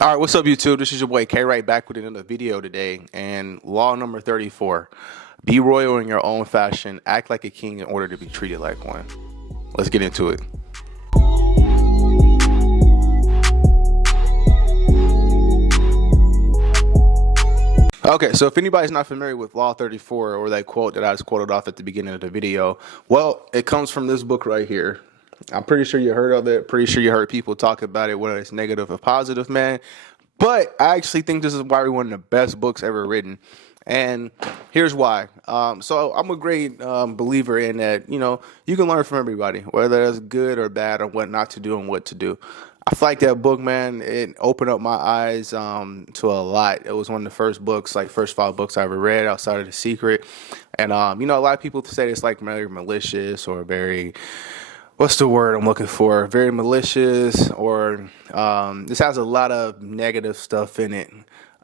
All right, what's up, YouTube? This is your boy K right back with another video today. And law number 34: be royal in your own fashion. Act like a king in order to be treated like one. Let's get into it. Okay, so if anybody's not familiar with Law 34 or that quote that I just quoted off at the beginning of the video, well, it comes from this book right here. I'm pretty sure you heard of it. Pretty sure you heard people talk about it, whether it's negative or positive, man. But I actually think this is probably one of the best books ever written. And here's why. So I'm a great believer in that, you can learn from everybody, whether that's good or bad or what not to do and what to do. I feel like that book, man, it opened up my eyes to a lot. It was one of the first books, like first 5 books I ever read outside of The Secret. And, a lot of people say it's like very malicious or very, what's the word I'm looking for? Very malicious, or this has a lot of negative stuff in it.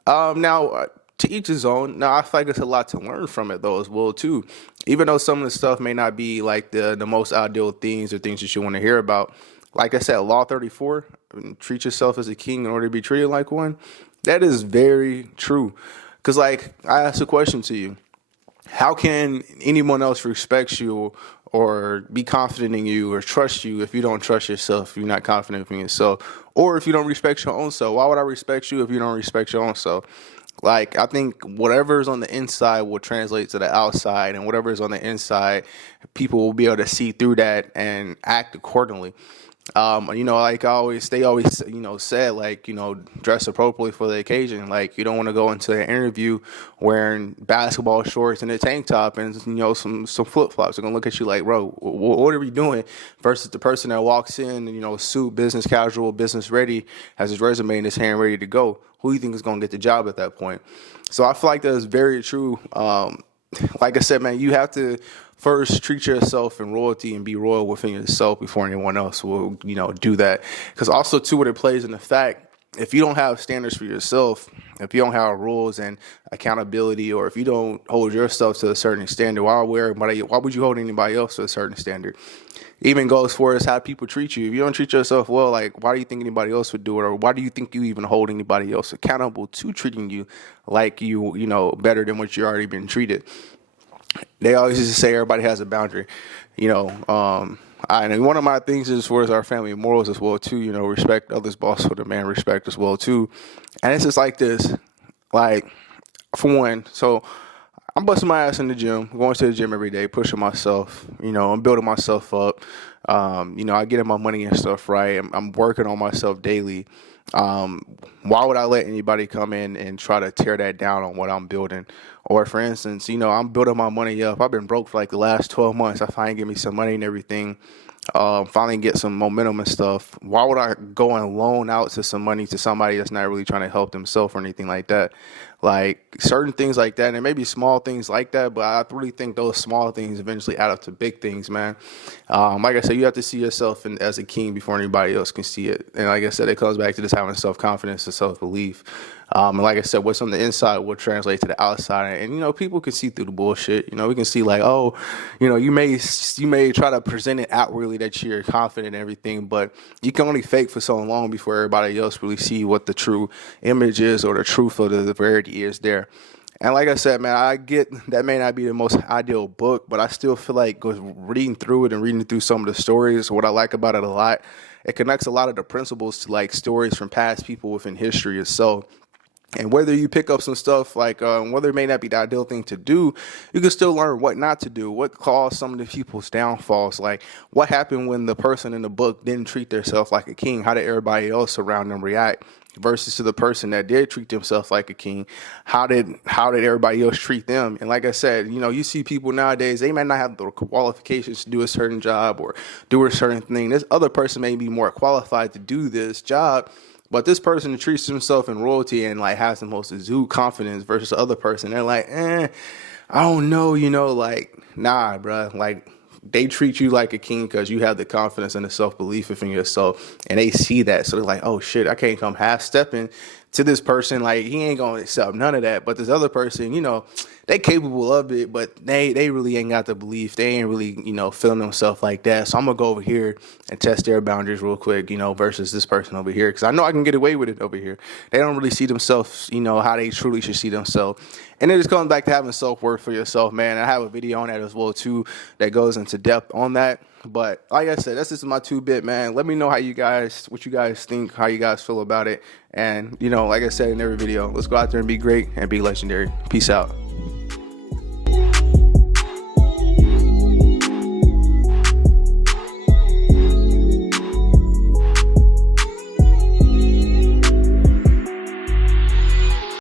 Now, to each his own. Now, I feel like there's a lot to learn from it, though, as well, too. Even though some of the stuff may not be like the most ideal things or things that you want to hear about. Like I said, Law 34, treat yourself as a king in order to be treated like one. That is very true. Because, like, I asked a question to you. How can anyone else respect you or be confident in you or trust you if you don't trust yourself, if you're not confident in yourself, or if you don't respect your own self? Why would I respect you if you don't respect your own self? Like, I think whatever's on the inside will translate to the outside, and whatever's on the inside, people will be able to see through that and act accordingly. Like they always, said, like, dress appropriately for the occasion. Like, you don't want to go into an interview wearing basketball shorts and a tank top and, some flip flops. They're going to look at you like, bro, what are we doing? Versus the person that walks in, suit, business casual, business ready, has his resume in his hand, ready to go. Who do you think is going to get the job at that point? So I feel like that is very true. Like I said, man, you have to first treat yourself in royalty and be royal within yourself before anyone else will, do that. Because also, too, what it plays in the fact, if you don't have standards for yourself, if you don't have rules and accountability, or if you don't hold yourself to a certain standard, why would you hold anybody else to a certain standard? Even goes for as how people treat you. If you don't treat yourself well, like, why do you think anybody else would do it? Or why do you think you even hold anybody else accountable to treating you like better than what you already been treated? They always used to say everybody has a boundary, and one of my things is towards our family morals as well too. Respect others, but also demand respect as well too. And it's just like this, like, for one, so I'm busting my ass in the gym, going to the gym every day, pushing myself. I'm building myself up. I get in my money and stuff right. I'm working on myself daily. Why would I let anybody come in and try to tear that down on what I'm building? Or, for instance, I'm building my money up. I've been broke for like the last 12 months. I finally get me some money and everything. Finally get some momentum and stuff. Why would I go and loan out to some money to somebody that's not really trying to help themselves or anything like that? Like, certain things like that, and it may be small things like that, but I really think those small things eventually add up to big things, man. Like I said, you have to see yourself as a king before anybody else can see it. And like I said, it comes back to just having self-confidence and self-belief. And like I said, what's on the inside will translate to the outside. And, people can see through the bullshit. We can see like, oh, you may try to present it outwardly that you're confident and everything, but you can only fake for so long before everybody else really see what the true image is or the truth of the verity is there. And like I said, man, I get that may not be the most ideal book, but I still feel like reading through it and reading through some of the stories, what I like about it a lot, it connects a lot of the principles to like stories from past people within history itself. And whether you pick up some stuff like whether it may not be the ideal thing to do, you can still learn what not to do, what caused some of the people's downfalls, like what happened when the person in the book didn't treat themselves like a king, how did everybody else around them react versus to the person that did treat themselves like a king, how did everybody else treat them? And like I said, you see people nowadays, they might not have the qualifications to do a certain job or do a certain thing. This other person may be more qualified to do this job, but this person treats himself in royalty and like has the most exude confidence versus the other person. They're like, I don't know, like, nah, bruh. Like, they treat you like a king because you have the confidence and the self-belief within yourself, and they see that. So they're like, oh shit, I can't come half-stepping to this person. Like, he ain't gonna accept none of that. But this other person, you know, they capable of it, but they really ain't got the belief. They ain't really, you know, feeling themselves like that. So I'm gonna go over here and test their boundaries real quick, you know, versus this person over here, because I know I can get away with it over here. They don't really see themselves, you know, how they truly should see themselves. And it just comes back to having self-worth for yourself, man. I have a video on that as well too that goes into depth on that. But like I said, that's just my 2-bit, man. Let me know what you guys think, how you guys feel about it. And, you know, like I said in every video, let's go out there and be great and be legendary. Peace out.